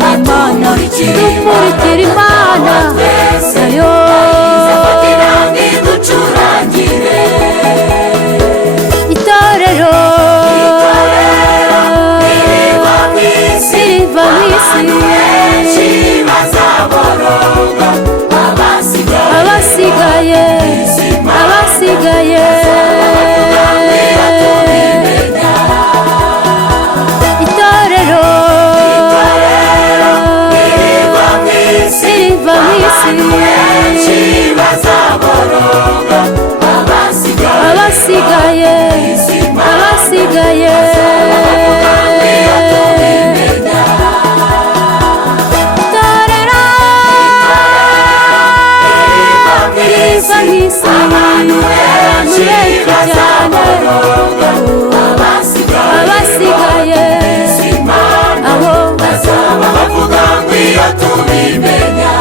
tumurikira Imana, tumurikira Imana nayo ducurangire itorero riva mu isi bazaboroga abasigaye itorero riva mu isi bazaboroga abasigaye abantu benshi bazaboroga abasigaye abo bazaba bavuga ngo iyo tubimenya.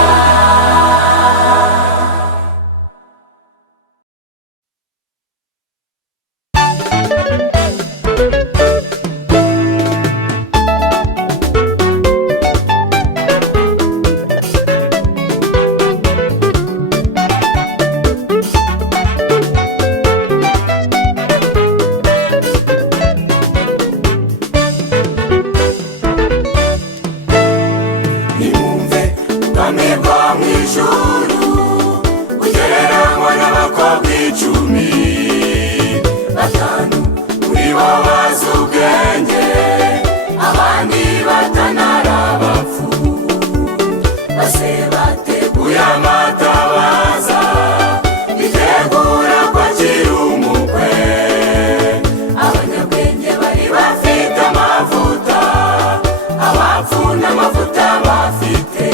Amavuta bafite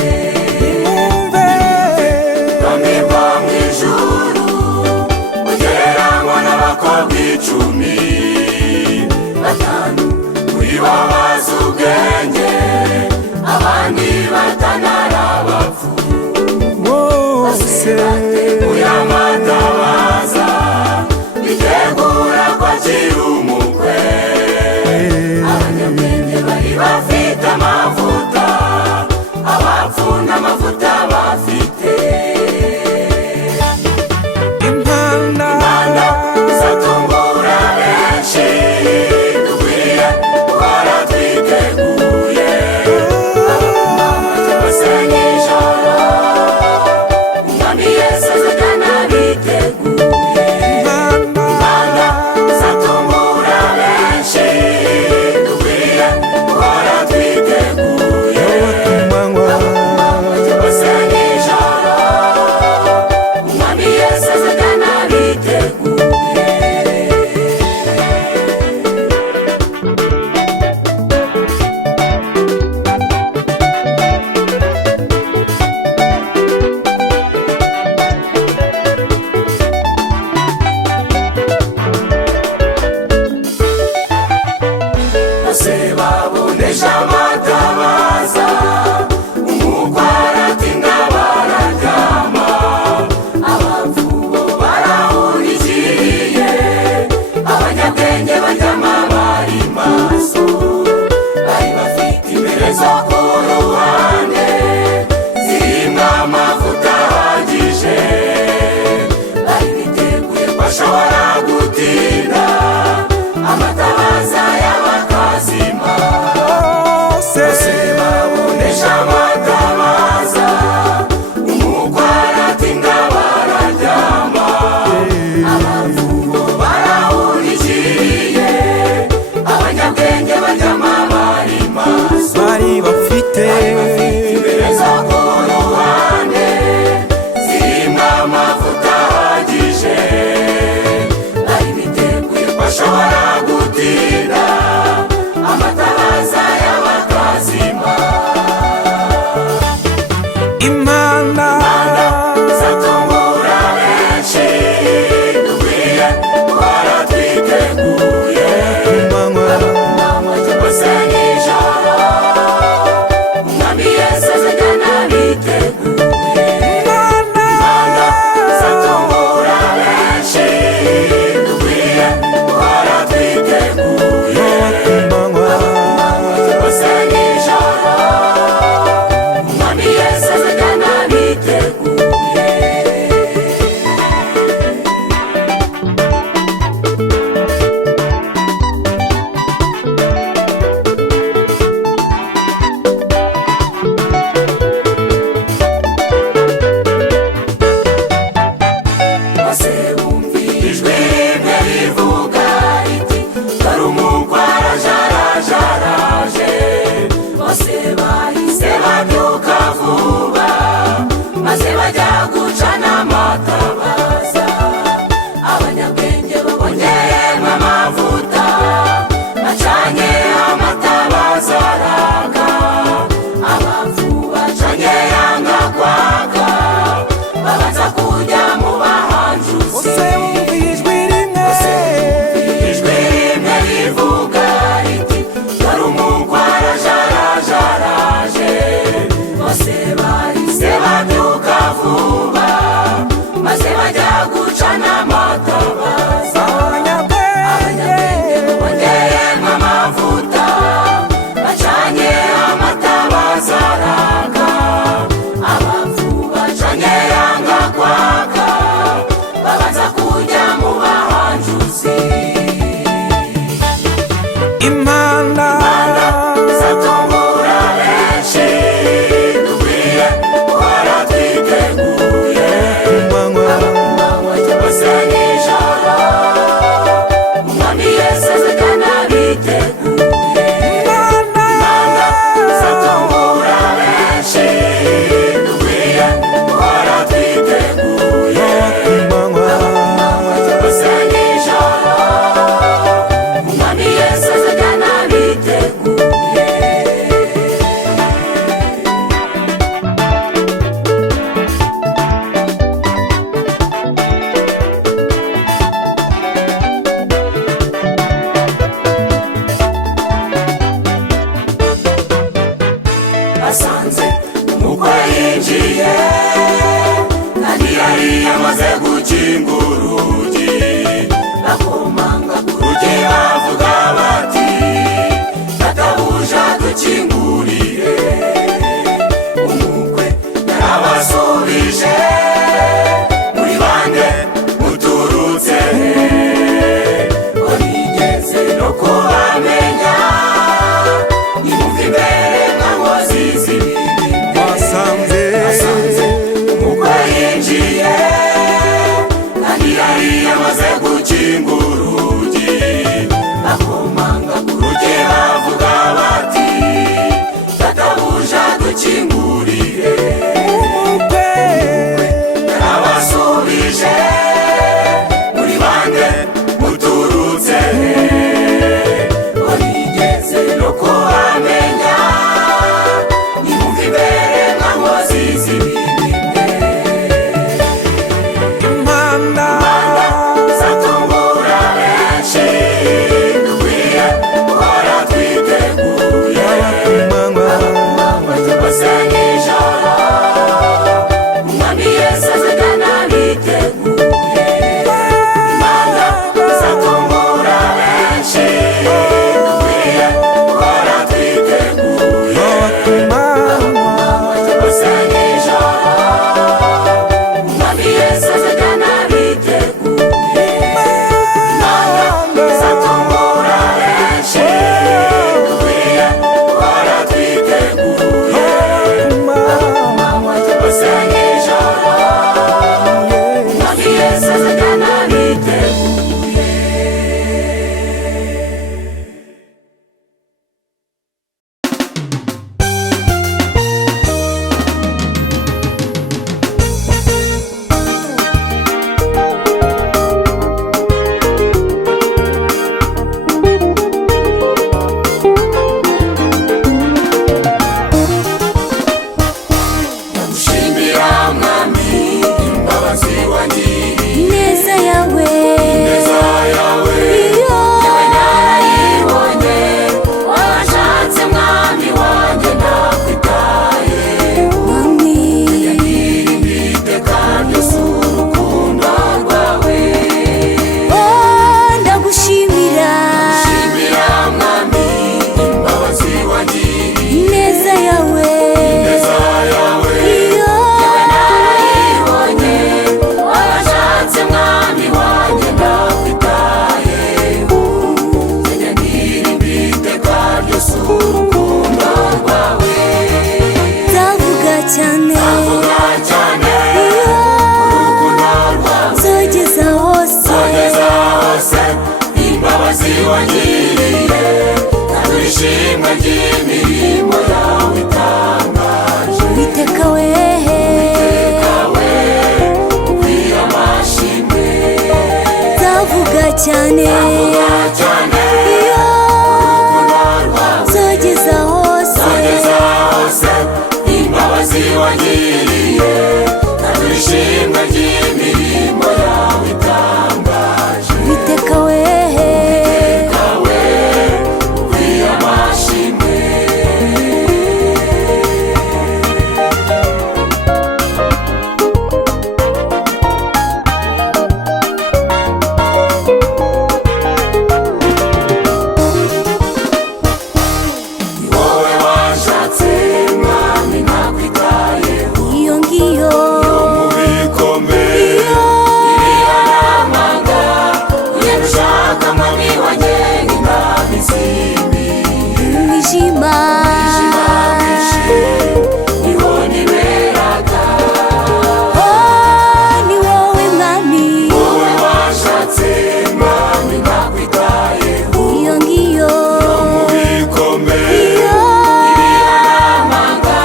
amatabaza, abanyabwenge babonyeyemo amavuta, bacanye amatabaza araka, abapfu bacanye yanga kwaka, babanza kujya mu bahanjuzi. Ijwi rimwe rivuga riti dore umukwe araje araje araje, bose bahise babyuka vuba, maze bajya gucana amatabaza, abanyabwenge babonyeyemo amavuta, bacanye amatabaza araka, abapfu bacanye yanga kwaka, babanza kujya mu bahanjuzi. Impanda zatungura benshi, dukwiye guhora twiteguye, amanywa cyangwa se nijoro, umwami Yesu azajyana biteguye. Impanda zatungura benshi, dukwiye guhora twiteguye, amanywa cyangwa se nijoro, umwami Yesu azajyana biteguye. Basanze umukwe yinjiye, kandi yari yamaze gukinga urugi, bakomanga ku rugi bavuga bati databuja dukingurire. Umukwe yarabasubije muri bande muturutse he, ngo nigeze no kubamenya, nimumve imbere nka nkozi z'ibibi. wasanze Umukwe yinjiye, kandi yari yamaze gukinga urugi, bakomanga ku rugi bavuga bati databuja dukingurire. umukwe Yarabasubije muri bande muturutse he, ngo nigeze no kubamenya, nimumve imbere nka nkozi z'ibibi. impanda Zatungura benshi, dukwiye guhora twiteguye, amanywa cyangwa se cyane Nzavuga cyane iyo urukundo rwawe nzogeza hose nzogeza hose imbabazi wangiriye kandi ishimwe ry'imirimo yawe itangaje Uwiteka wehe kawe ukwiye amashimwe ni wowe washatse mwami nakwitayeho iyo ngiyo mu bikomeye iyo ibiharamanga ugenda ushaka mwami wanjye nk'intambi z'imiye umwijima niho niberaga oh ni wowe mwami wowe washatse mwami nakwitayeho iyo ngiyo mu bikomeye iyo ibiharamanga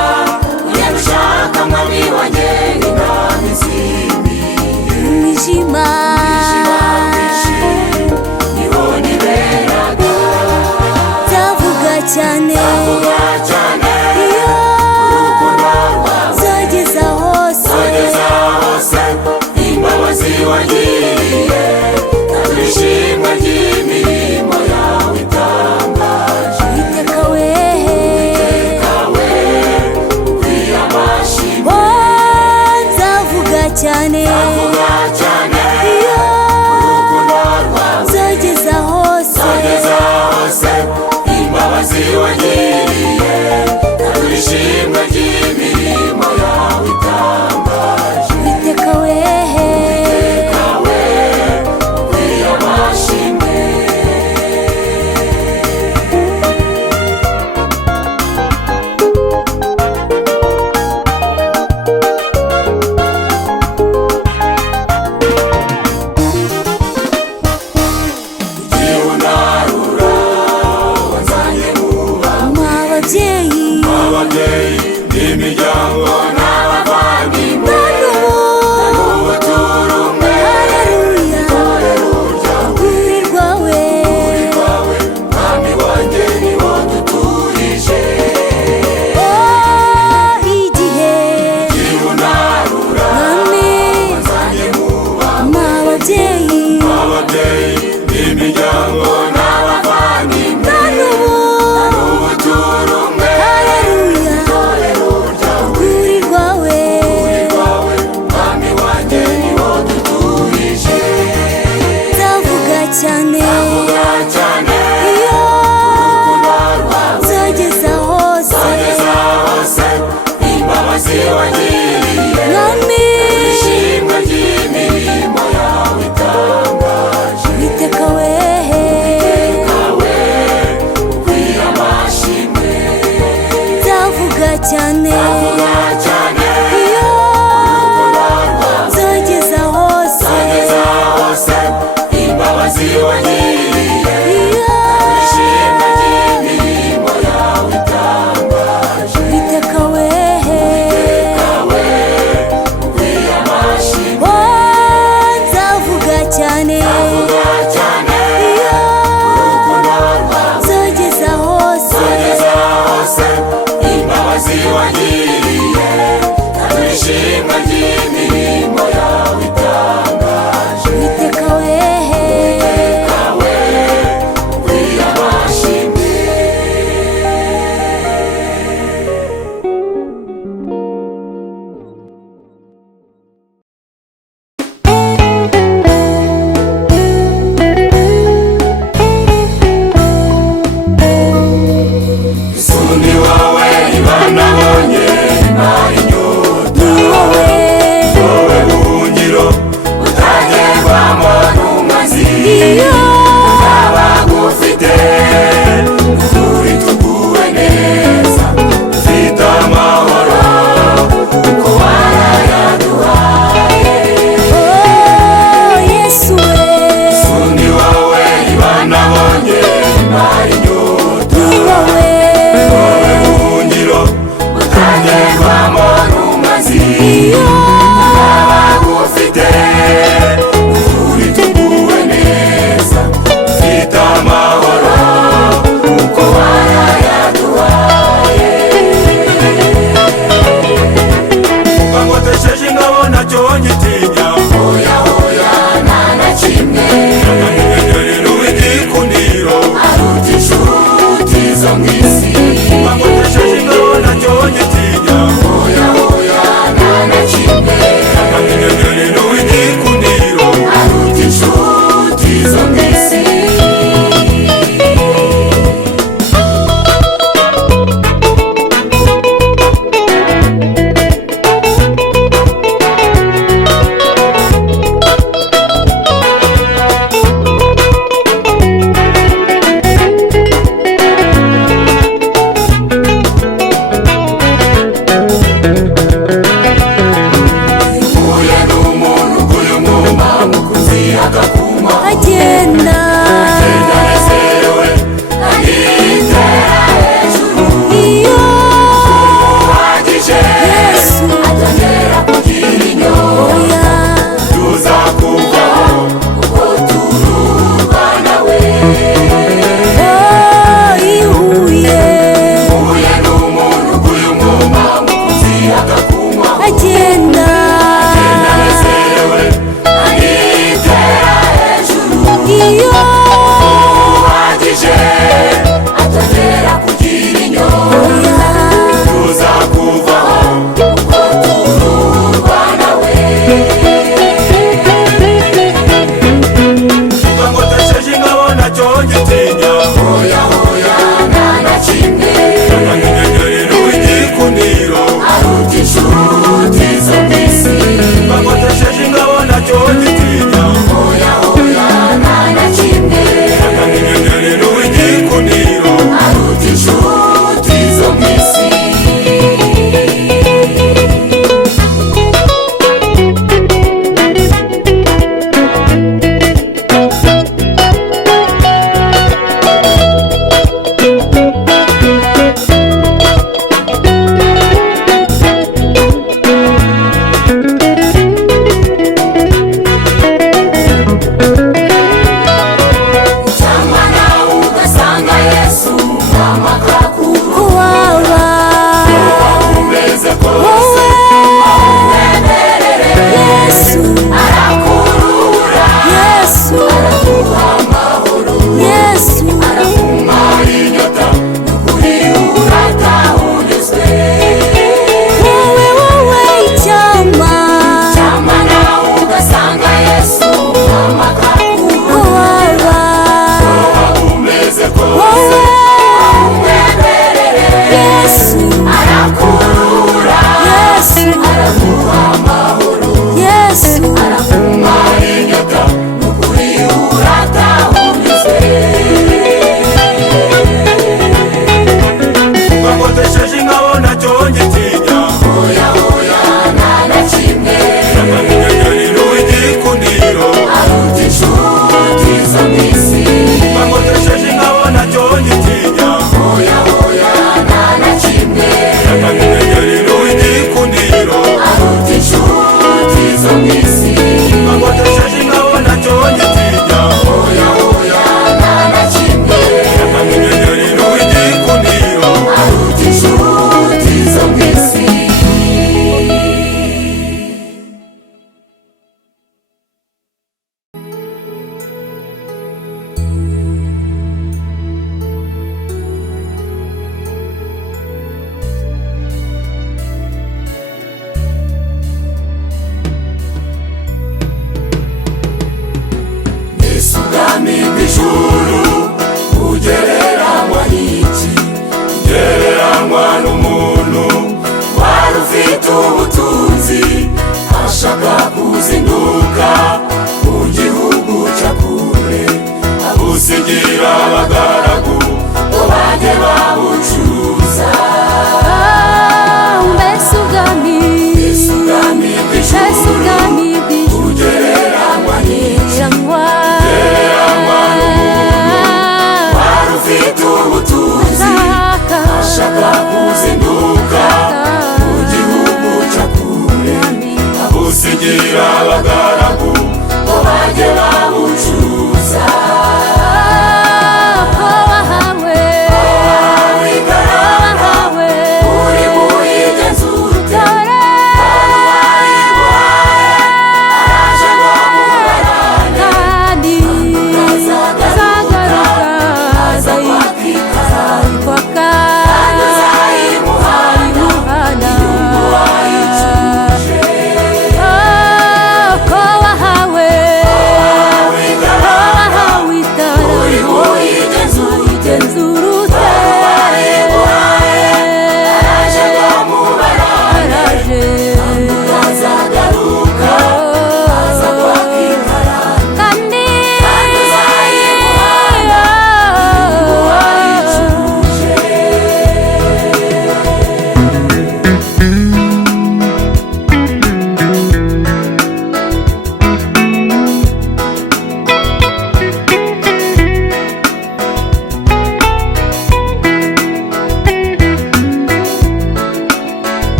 ugenda ushaka mwami wanjye nk'intambi z'imiye umwijima niho niberaga nzavuga cyane vuga cyane iyo urukundo rwawe nzogeza hose nzogeza hose imbabazi wangiriye kandi ishimwe ry'imirimo yawe itangaje Uwiteka wehe kawe ukwiye amashimwe oh nzavuga cyane vuga cyane iyo urukundo rwawe nzogeza hose nzogeza hose imbabazi wangiriye kandi ishimwe ry'imirimo yawe itangaje Uwiteka wehe kawe ukwiye amashimwe igihe unarura wanzanye mu bantu mwa babyeyi ababyeyi n'imiryango n'abavandimwe n'ubu ubu turi umwe haleluya urwuri rwawe rwawe mwami wanjye niwo duturije oh igihe igihe unarura mwami wanzanye mu bantu mwa babyeyi ababyeyi n'imiryango n'abavandimwe n'ubu ubu turi umwe haleluya urwuri rwawe rwawe mwami wanjye niwo duturije nzavuga cyane vuga cyane iyo urukundo rwawe nzogeza hose nzogeza hose imbabazi wangiriye mwami ishimwe ry'imirimo yawe itangaje Uwiteka wehe kawe ukwiye amashimwe nzavuga cyane vuga cyane iyo urukundo rwawe nzogeza hose nzogeza hose imbabazi wangiriye iyo ishimwe ry'imirimo yawe itangaje Uwiteka wehe kawe ukwiye amashimwe oh nzavuga cyane vuga cyane iyo urukundo rwawe nzogeza hose nzogeza hose imbabazi wangiriye kandi ishimwe ry'imirimo yawe itangaje Uwiteka wehe kawe ukwiye amashimwe Yesu ni wowe ibana bonye imara inyota ni wowe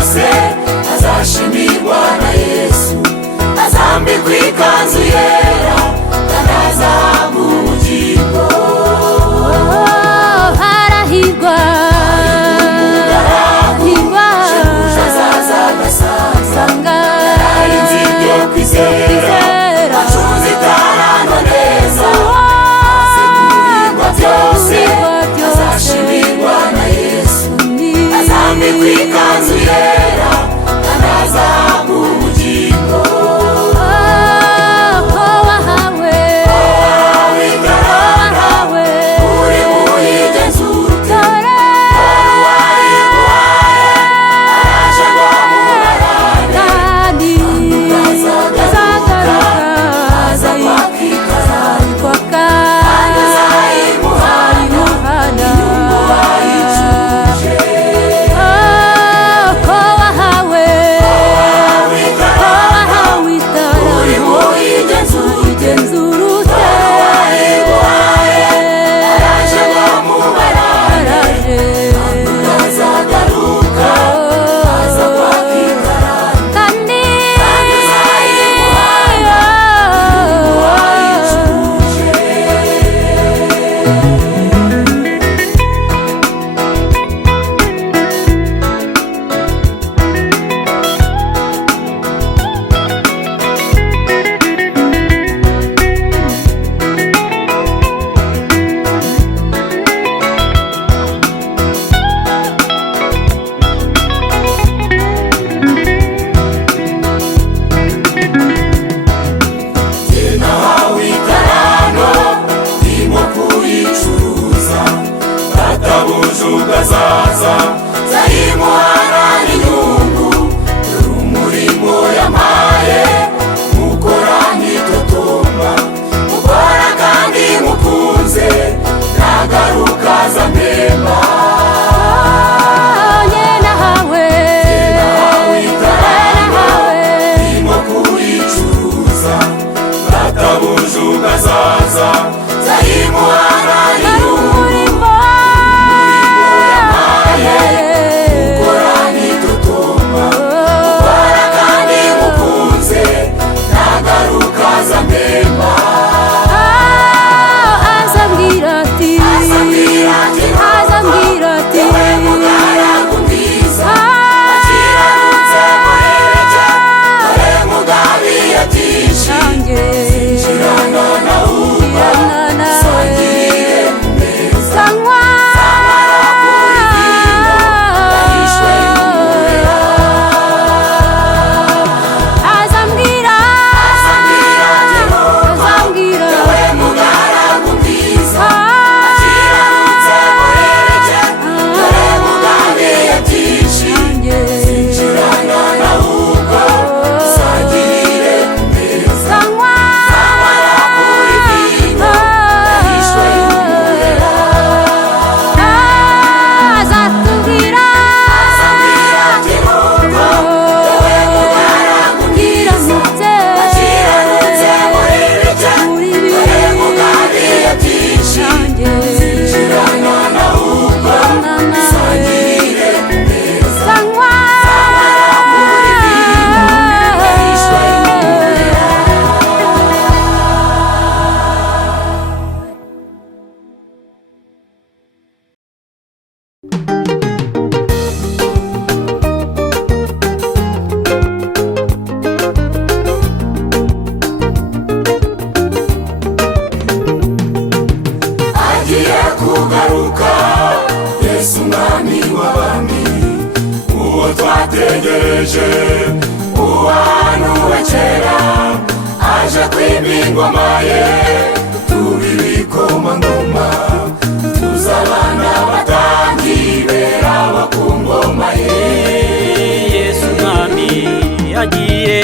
yose azashimirwa na Yesu, azambikwa ikanzu yera kandi azahabwa ubugingo. harahirwa shebuja azaza agasanga arinze ibyo kwizera, acuruza itarano neza, asegurirwa byose azashimirwa na Yesu, azambikwa ikanzu yera kandi azahabwa ubugingo. Ugazaza zayimuhana n'inyungu, dore umurimo yampaye, mukora ntitotomba, mukora kandi mukunze, nagaruka zampemba. nahawe itarano ndimo kuyicuruza, databuja ugazaza zayimuhana n'inyungu, twategereje uwahanuwe kera, aje kwima ingoma ye, turi ibikomangoma, tuzabana batambyi bera ku ngoma ye. Yesu mwami agiye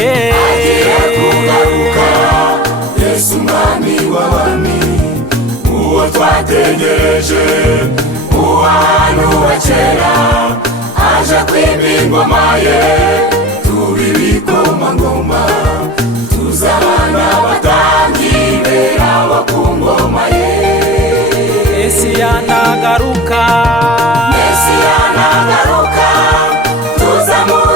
kugaruka, Yesu mwami w'abami, uwo twategereje uwahanuwe kera, aje kwima ingoma ye, turi ibikomangoma, tuzabana batambyi bera ku ngoma ye. Mesiya nagaruka, Mesiya nagaruka, tuzamura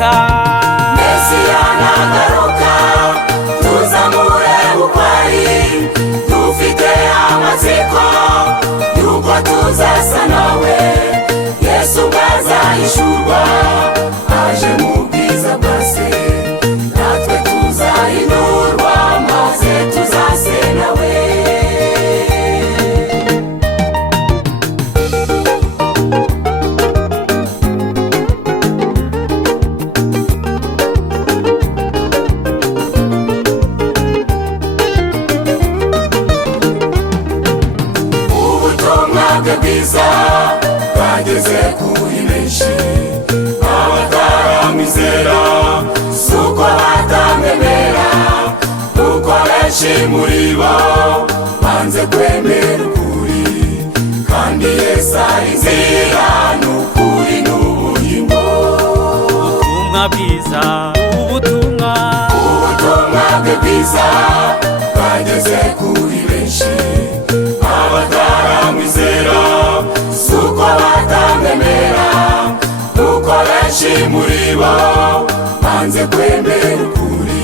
nagaruka Mesiya nagaruka tuzamure ukwari dufite amatsiko yuko tuzasa nawe Yesu bwazahishurwa aje mu bwiza bwa se natwe tuzahindurwa maze tuzase nawe bwiza bageze kuri benshi abataramwizera suko batamwemera kuko benshi muri bo banze kwemera ukuri kandi Yesu ari inzira n'ukuri n'ubugingo ubutumwa bwiza ubutumwa bwe bwiza bageze kuri benshi abataramwizera suko batamwemera kuko benshi muri bo banze kwemera ukuri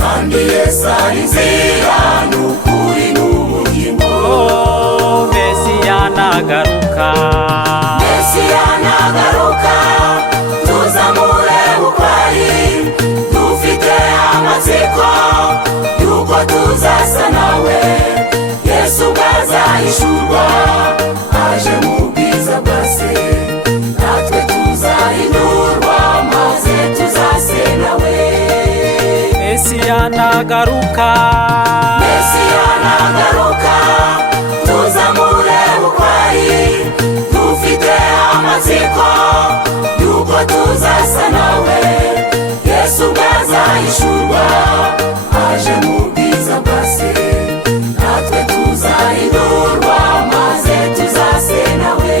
kandi Yesu ari inzira n'ukuri n'ubugingo Mesiya nagaruka tuzamure ukwari dufite amatsiko yuko tuzasa nawe Yesu bwazahishurwa aje mu bwiza bwa se natwe tuzahindurwa maze tuzase nawe Mesiya nagaruka tuzamure ukwari dufite amatsiko yuko tuzasa nawe Yesu bwazahishurwa aje mu bwiza bwa se natwe tuzahindurwa maze tuzase nawe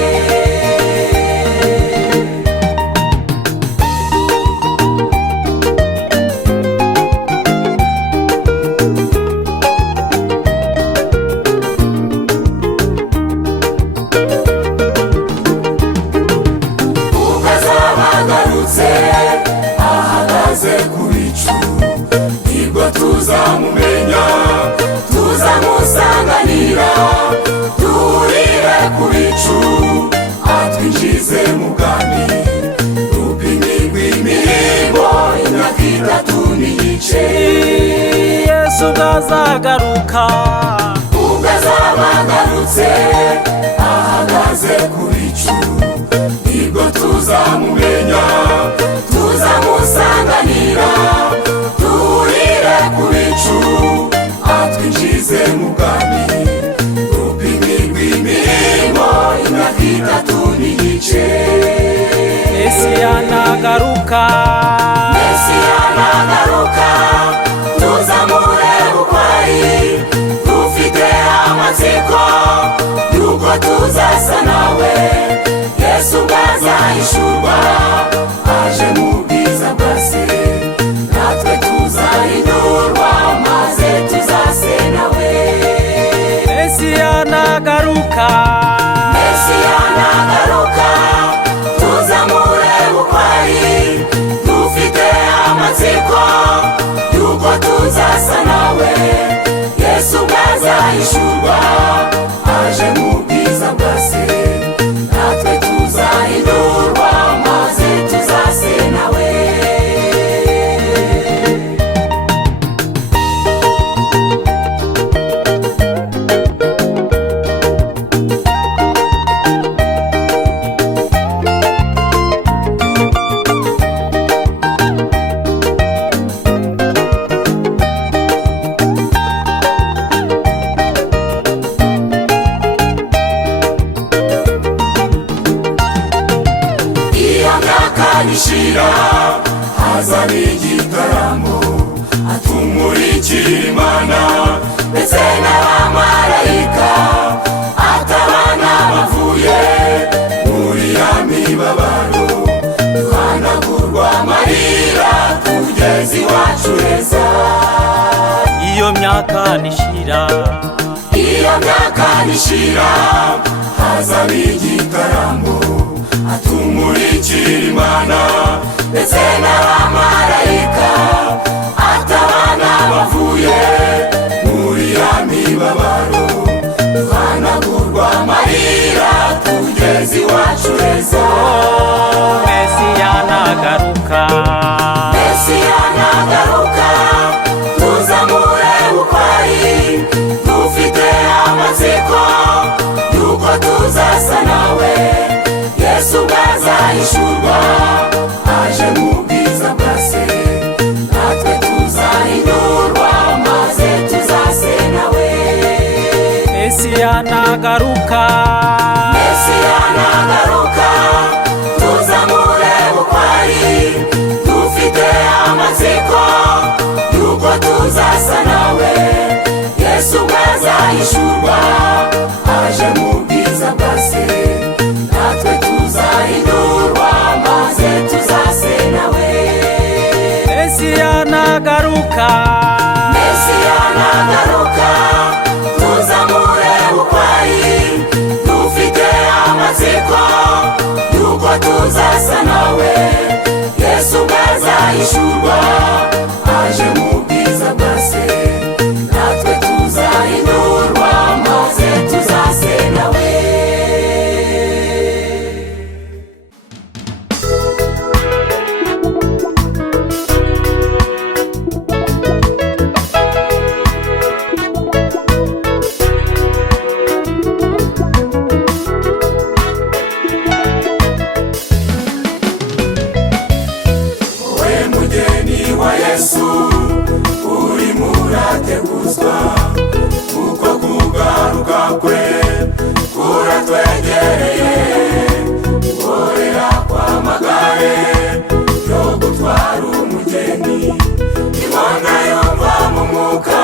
ahagaze ku bicu nibwo tuzamumenya tuzamusanganira duhurire ku bicu atwinjize mu bwami dupimirwe imirimo imyaka 3 n'igice Yesu bwazagaruka agarutse ahagaze ku bicu nibwo tuzamumenya tuzamusanganira duhurire ku bicu atwinjize mu bwami dupimirwe imirimo imyaka 3 n'igice Mesiya nagaruka tuzamure ukwari dufite amatsiko yuko tuzasa nawe Yesu bwazahishurwa aje mu bwiza bwa se natwe tuzahindurwa maze tuzase nawe Mesiya nagaruka tuzamure ukwari dufite amatsiko yuko tuzasa nawe Yesu bwazahishurwa aje mu bwiza bwa se natwe tuzahindurwa maze tuzase nawe nishira hazana igitaramo atumurikira Imana ndetse n'abamarayika atabana bavuye muri ya mibabaro duhanagurwa amarira tugeze iwacu heza iyo myaka nishira hazana igitaramo atumurikira Imana ndetse n'abamarayika, atabana bavuye muri ya mibabaro, duhanagurwa amarira tugeze iwacu heza. Mesiya nagaruka, Mesiya nagaruka, tuzamure ukwari, dufite amatsiko yuko tuzasa nawe. Yesu bwazahishurwa aje mu bwiza bwa se, natwe tuzahindurwa maze tuzase nawe. Mesiya nagaruka, Mesiya nagaruka, tuzamure ukwari, dufite amatsiko yuko tuzasa nawe. Yesu bwazahishurwa aje mu bwiza bwa se, natwe tuzahindurwa maze tuzase nawe. Mesiya nagaruka, Mesiya nagaruka, tuzamure ukwari, dufite amatsiko yuko tuzasa nawe. Yesu bwazahishurwa aje mu bwiza bwa se, natwe tuzahindurwa maze tuzase nawe. Wowe mugeni wa Yesu, urimo urateguzwa, kuko kugaruka kwe kuratwegereye. Gorera kw'amagare yo gutwara umugeni, imana yumva mu mwuka,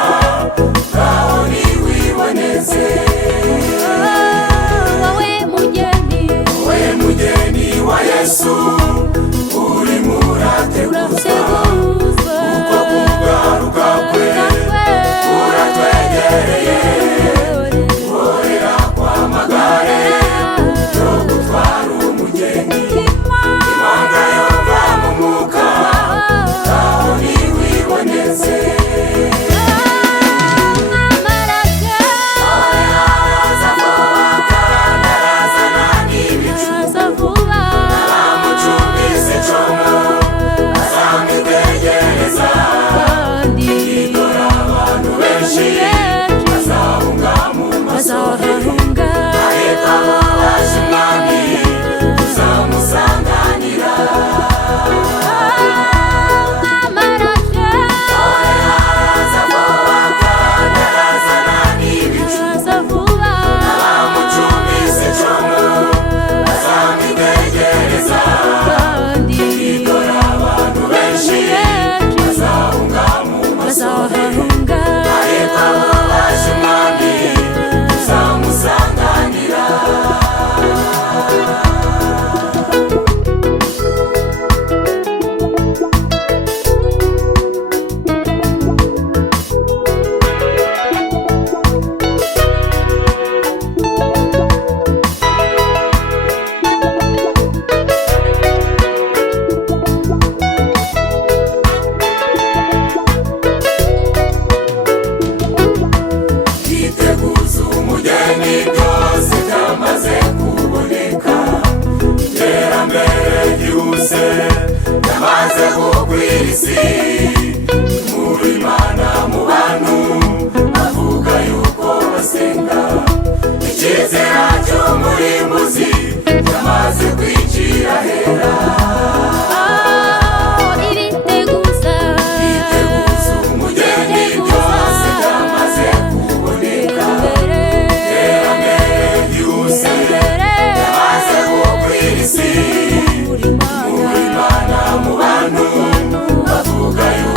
ngaho niwiboneze. wowe mugeni Wowe mugeni wa Yesu, urimo urateguzwa, kuko kugaruka kwe kuratwegereye. Gorera kw'amagare yo gutwara umugeni, imana yumva mu mwuka, ngaho niwiboneze. Araza vuba kandi arazana n'ibicu, amucumbise como azamwitegereza. Dore abantu benshi bazahunga mu masohero, ariko abo baje umwami tuzamusanganira. Araza vuba kandi arazana n'ibicu, amucumbise como azamwitegereza. Dore abantu benshi bazahunga mu masohero, ariko abo baje umwami tuzamusanganira. Twiteguza umugeni, byose byamaze kuboneka. Iterambere ryihuse ryamaze kugwira isi, muri Imana mu bantu bavuga yuko basenga. Icyizere cy'umurimbuzi cyamaze kwinjira ahera. Twiteguza umugeni, byose byamaze kuboneka. Iterambere ryihuse ryamaze kugwira isi, muri Imana mu bantu bavuga yuko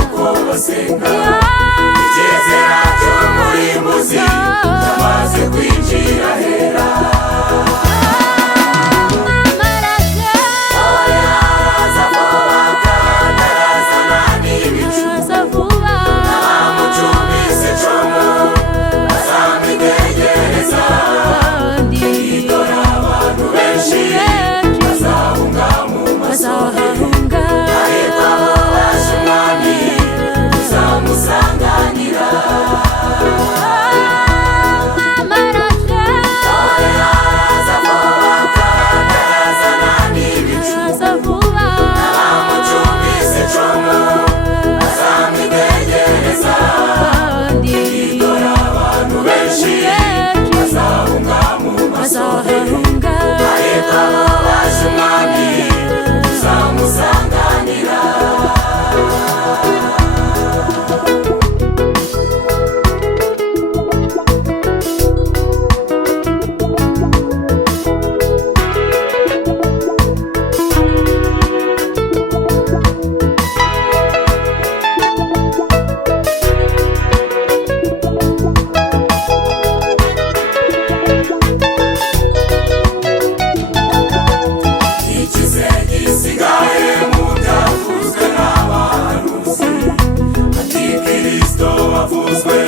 wavuzwe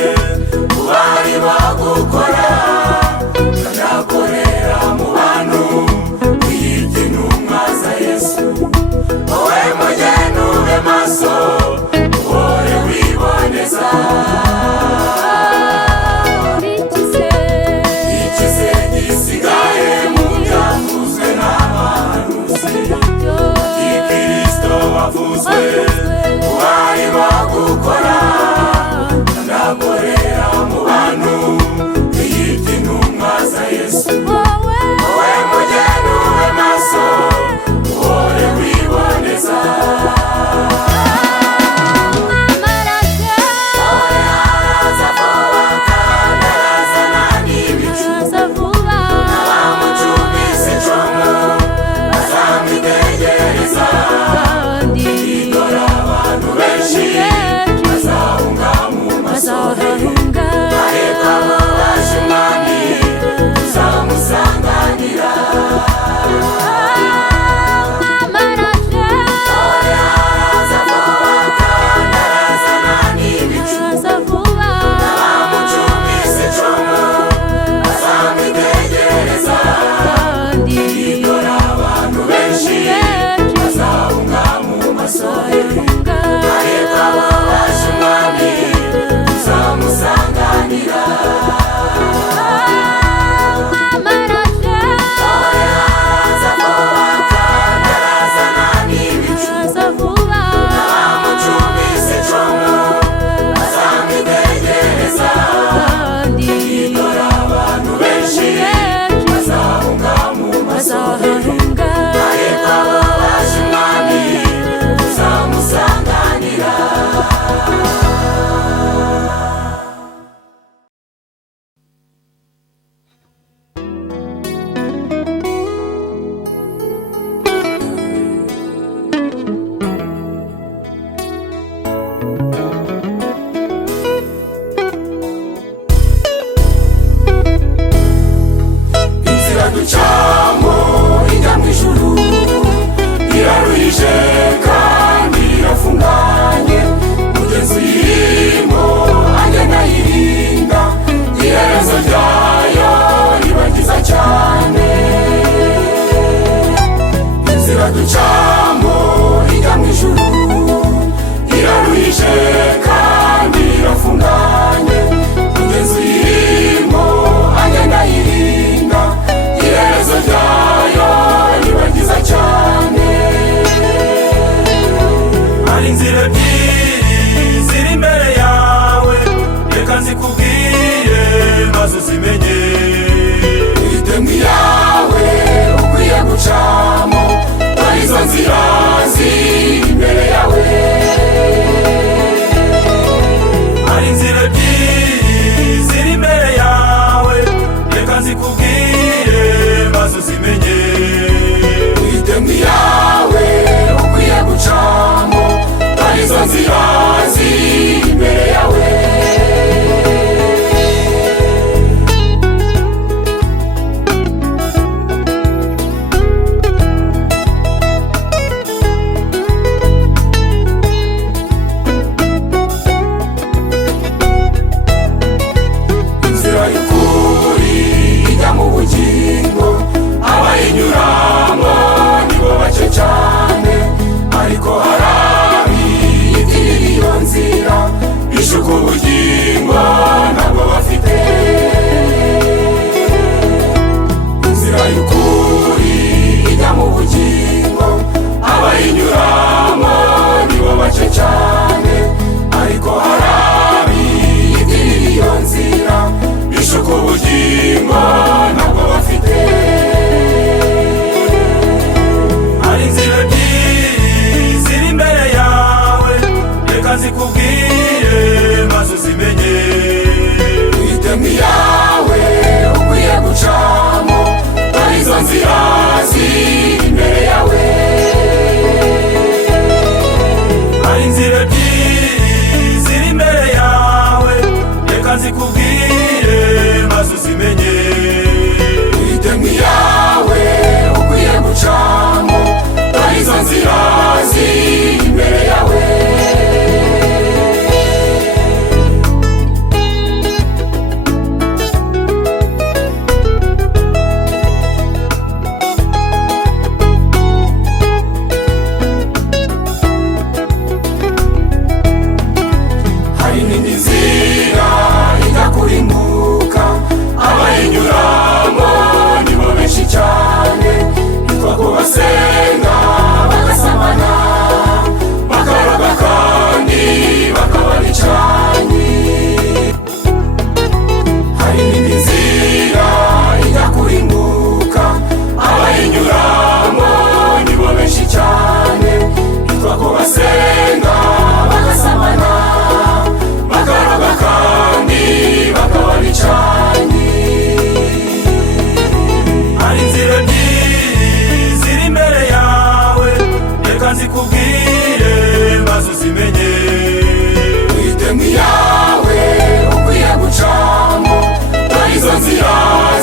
kuba arimo gukora kanakorera mu bantu wiyita intumwa za Yesu. Wowe mugeni ube maso uhore wiboneza ikize gisigaye mu byavuzwe n'abahanuzi. Ati Kristo wavuzwe kuba arimo gukora kanakorera inzira ijya kurimbuka, abayinyuramo nibo benshi cyane. Yitwa ko basenga bagasamana, bakaraga kandi bakaba bicanyi. Hari n'indi nzira ijya kurimbuka, abayinyuramo nibo benshi cyane. Yitwa ko basenga bagasamana, bakaraga kandi bakaba bicanyi. Hari inzira ebyiri ziri imbere yawe, reka nzikubwire maze uzimenye. Witemu yawe ukwiye gucamo, dore izo nzira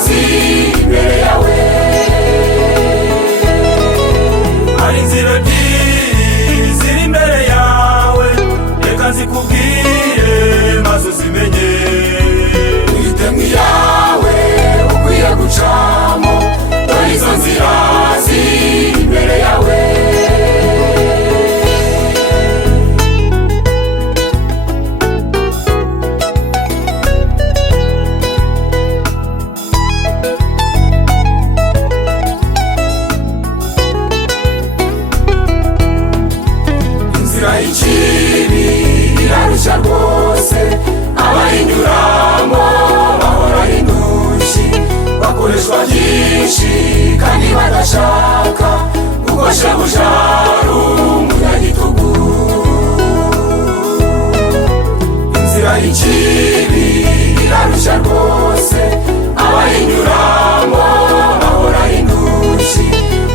ziri imbere yawe. Hari inzira ebyiri ziri imbere yawe, reka nzikubwire maze uzimenye. Witemu yawe ukwiye gucamo, dore izo nzira ziri imbere yawe. Inzira y'ikibi irarushya rwose, abayinyuramo bahora indushyi, bakoreshwa byinshi kandi badashaka, kuko shebuja ari umunyagitugu. Inzira y'ikibi irarushya rwose, abayinyuramo bahora indushyi,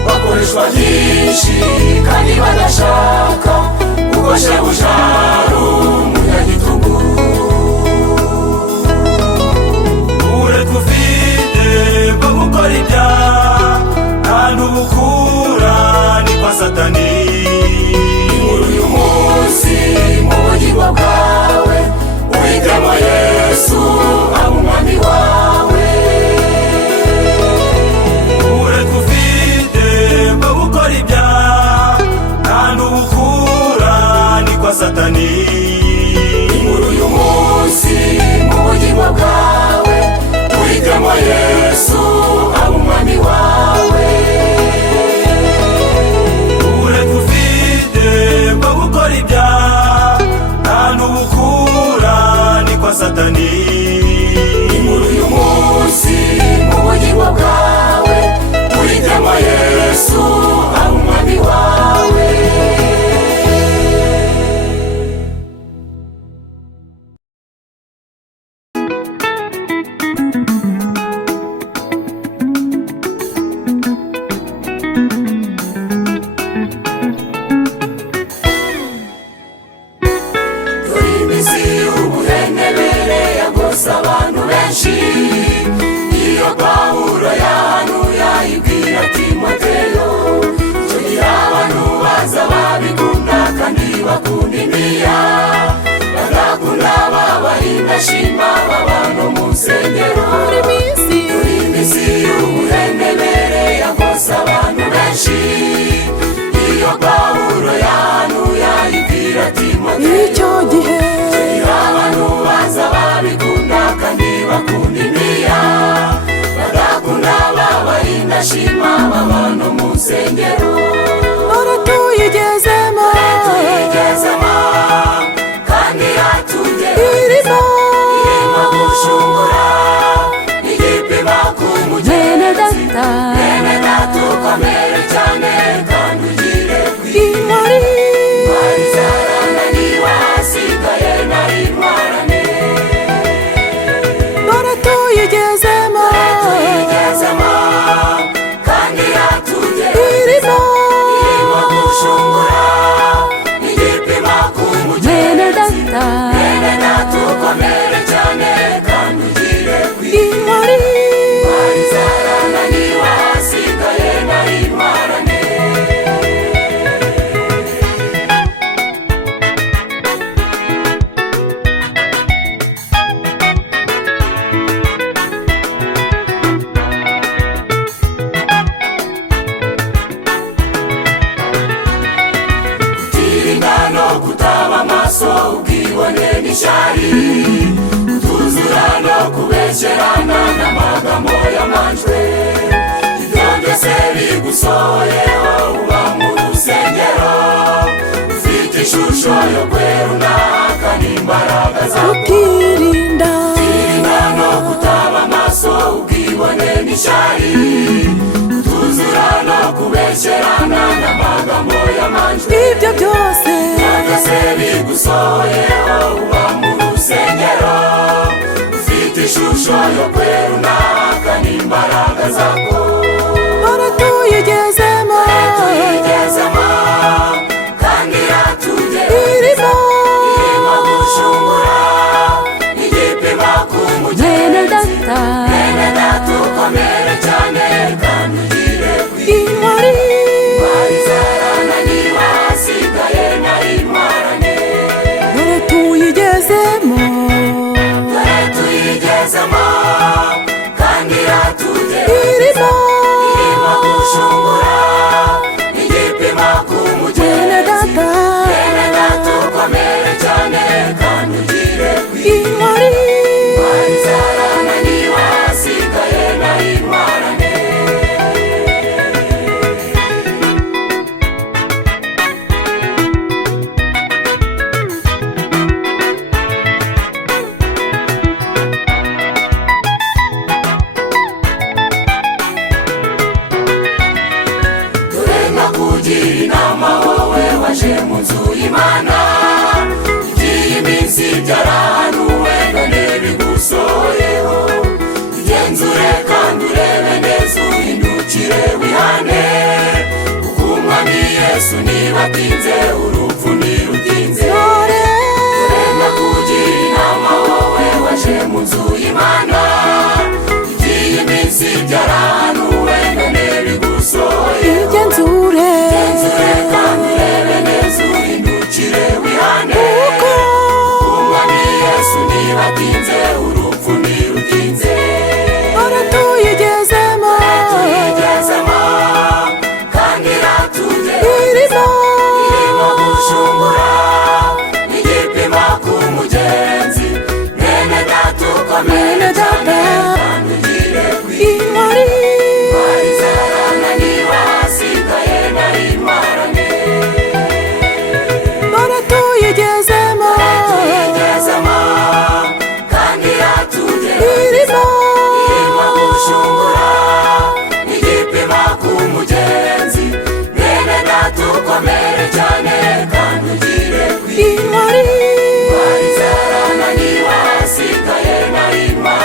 bakoreshwa byinshi kandi badashaka, kuko shebuja ari umunyagitugu. Uburetwa ufite bwo gukora ibyaha nta n'ubukura ni kwa Satani. Inkuru uyu munsi mu bugingo bwawe, uhitemo Yesu aba umwami wawe. Uburetwa ufite bwo gukora ibyaha nta n'ubukura ni kwa Satani. Inkuru uyu munsi mu bugingo bwawe, uhitemo Yesu aba umwami wawe. Uburetwa ufite bwo gukora ibyaha nta n'ubukura ni kwa Satani. Inkuru uyu munsi mu bugingo bwawe, uhitemo Yesu aba umwami wawe. Dore iminsi y'ubuhenebere yagose abantu benshi, iyo Pawulo yahanuye ayibwira Timoteyo. Icyo gihe abantu baza babikunda kandi bakunda impiya, bagakunda b'abahindashima baba no mu nsengero. Dore iminsi y'ubuhenebere yagose abantu benshi, iyo Pawulo yahanuye ayibwira Timoteyo. icyo gihe Abantu baza babikunda kandi bakunda impiya, bagakunda b'abahindashima baba no mu nsengero. none tuyigezemo, Tuyigezemo kandi irimo irimo gushungura igipimo ku bene mugenzi. data, Bene data ukomere cyane kandi ugire inkori kwari zarananiwe, hasigaye nari ntwarane. none tuyigezemo, Tuyigezemo kandi irimo bigusohoyeho uba mu rusengero ufite ishusho yo kwerunaka n'imbaraga zako ukirinda kwirinda no kutaba amaso ubwibone n'ishyari kutuzura no kubeshyerana n'amagambo y'amanjwe ibyo byose byose bigusohoyeho uba mu rusengero ufite ishusho yo kwerunaka n'imbaraga zako dore tuyigezemo tuyigezemo kandi irimo irimo gushungura igipimo ku bene mugenzi data bene data ukomere cyane kandi ugire intwari kwari zarananiwe hasigaye na intwarane dore tuyigezemo dore tuyigezemo kandi irimo irimo gushungura igipimo ku bene mugenzi data bene data ukomere cyane kandi ugire intwari kwari zarananiwe hasigaye na intwarane dore nakugira inama wowe waje mu nzu y'Imana iby'iyi minsi byarahanuwe none bigusohoyeho igenzure kandi urebe neza uhindukire wihane kuko umwami Yesu niba atinze urupfu ntirutinze dore nakugira inama wowe waje mu nzu y'Imana iby'iyi minsi byarahanuwe none bigusohoyeho igenzure igenzure kandi urebe neza uhindukire wihane kuko umwami Yesu niba atinze urupfu ntirutinze dore tuyigezemo tuyigezemo kandi irimo irimo gushungura igipimo ku mugenzi bene data ukomere cyane kandi ugire intwari kwari zarananiwe hasigaye na intwarane dore tuyigezemo tuyigezemo kandi irimo irimo gushungura igipimo ku mugenzi bene data ukomere cyane kandi ugire intwari kwari zarananiwe hasigaye na intwarane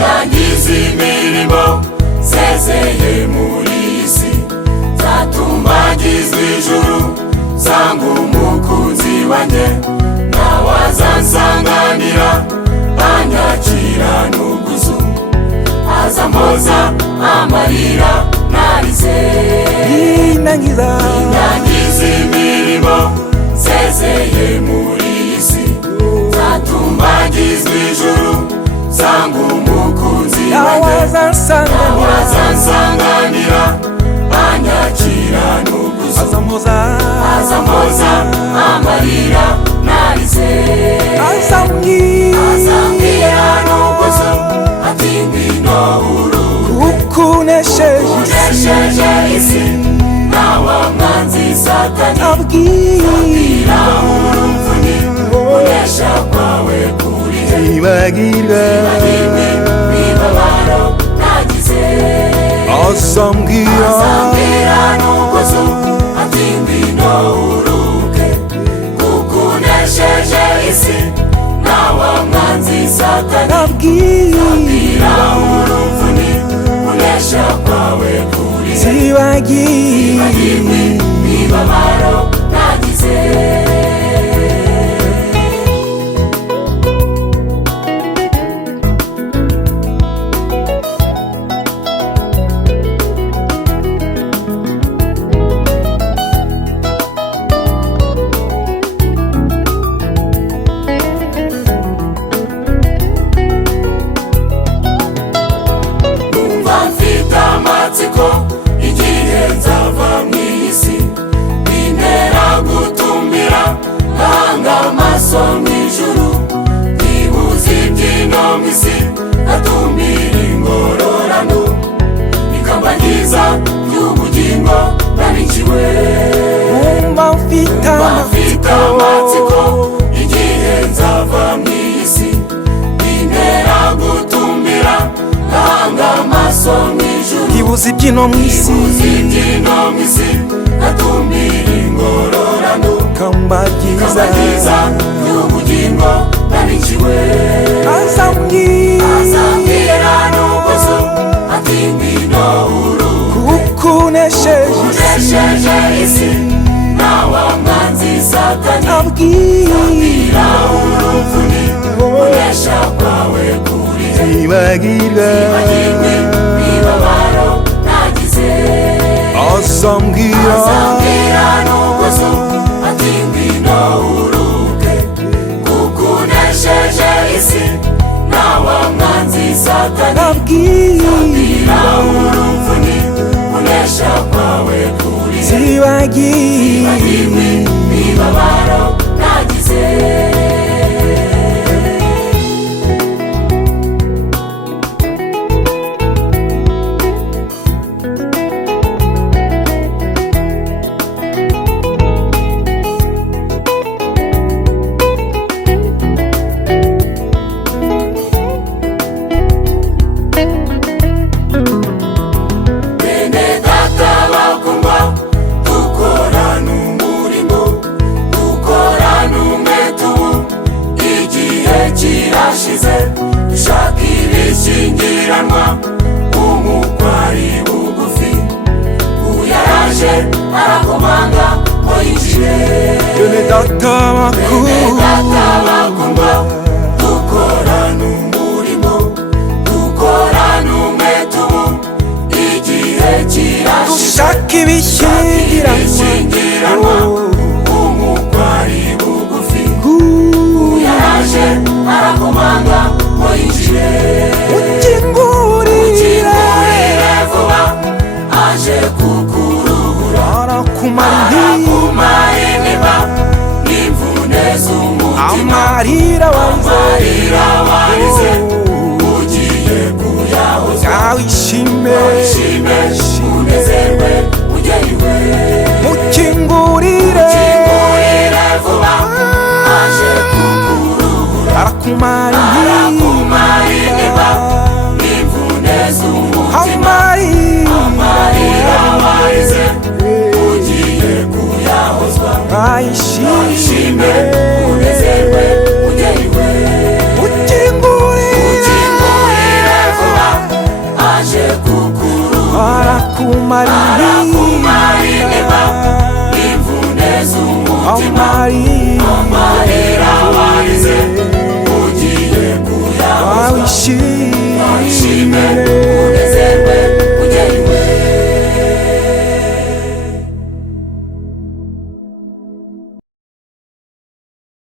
nindangiza imirimo sezeye muri iyi si, nzatumbagizwa ijuru nsanga umukunzi wanjye, nawe azansanganira anyakira n'ubwuzu, azampoza amarira narize. nindangiza imirimo sezeye muri iyi si, nzatumbagizwa ijuru nsanga umukunzi wanjye, nawe azansanganira anyakira n'ubwuzu, azampoza amarira narize. azambwira n'ubwuzu ati ngwino uruhuke, unesheje isi nawe mwanzi Satani, abwira urumvuni unesha kwawe kuri he, ibagirwa imibabaro nagize. azambwira n'ubwuzu ati ngwino uruhuke, kuko unesheje isi nawe mwanzi Satani, abwira urumvuni unesha kwawe kuri he, zibagirwa imibabaro nagize. Numva mfite amatsiko igihe nzava mu isi, bintera gutumbira nkanga amaso mu ijuru, ntibuze iby'ino mu isi ngatumbira ingororano, ikamba ryiza ry'ubugingo nabikiwe. umva mfite amatsiko igihe nzava mu isi, bintera gutumbira nkanga amaso mu ijuru, ntibuze ibyino mu isi, ngatumbira ingororano, ikamba ryiza ry'ubugingo nabikiwe. azambwira n'ubwuzu ati ngwino uruhuke, kuko unesheje isi nawe mwanzi Satani, abwira urumvuni unesha kwawe kuri he, ibagirwa imibabaro nagize. azambwira n'ubwuzu ati ngwino uruhuke, kuko unesheje isi nawe mwanzi Satani, abwira urumvuni unesha kwawe kuri he, zibagirwa imibabaro nagize. Bene data bakundwa, dukorana umurimo, dukorana umwete ubu, igihe kirashize, dushaka ibishyingiranwa, umukwe ari bugufi, uyaraje arakomanga ngo yinjire. bene data bakundwa, dukorana umurimo, dukorana umwete ubu, igihe kirashize, dushaka ibishyimbo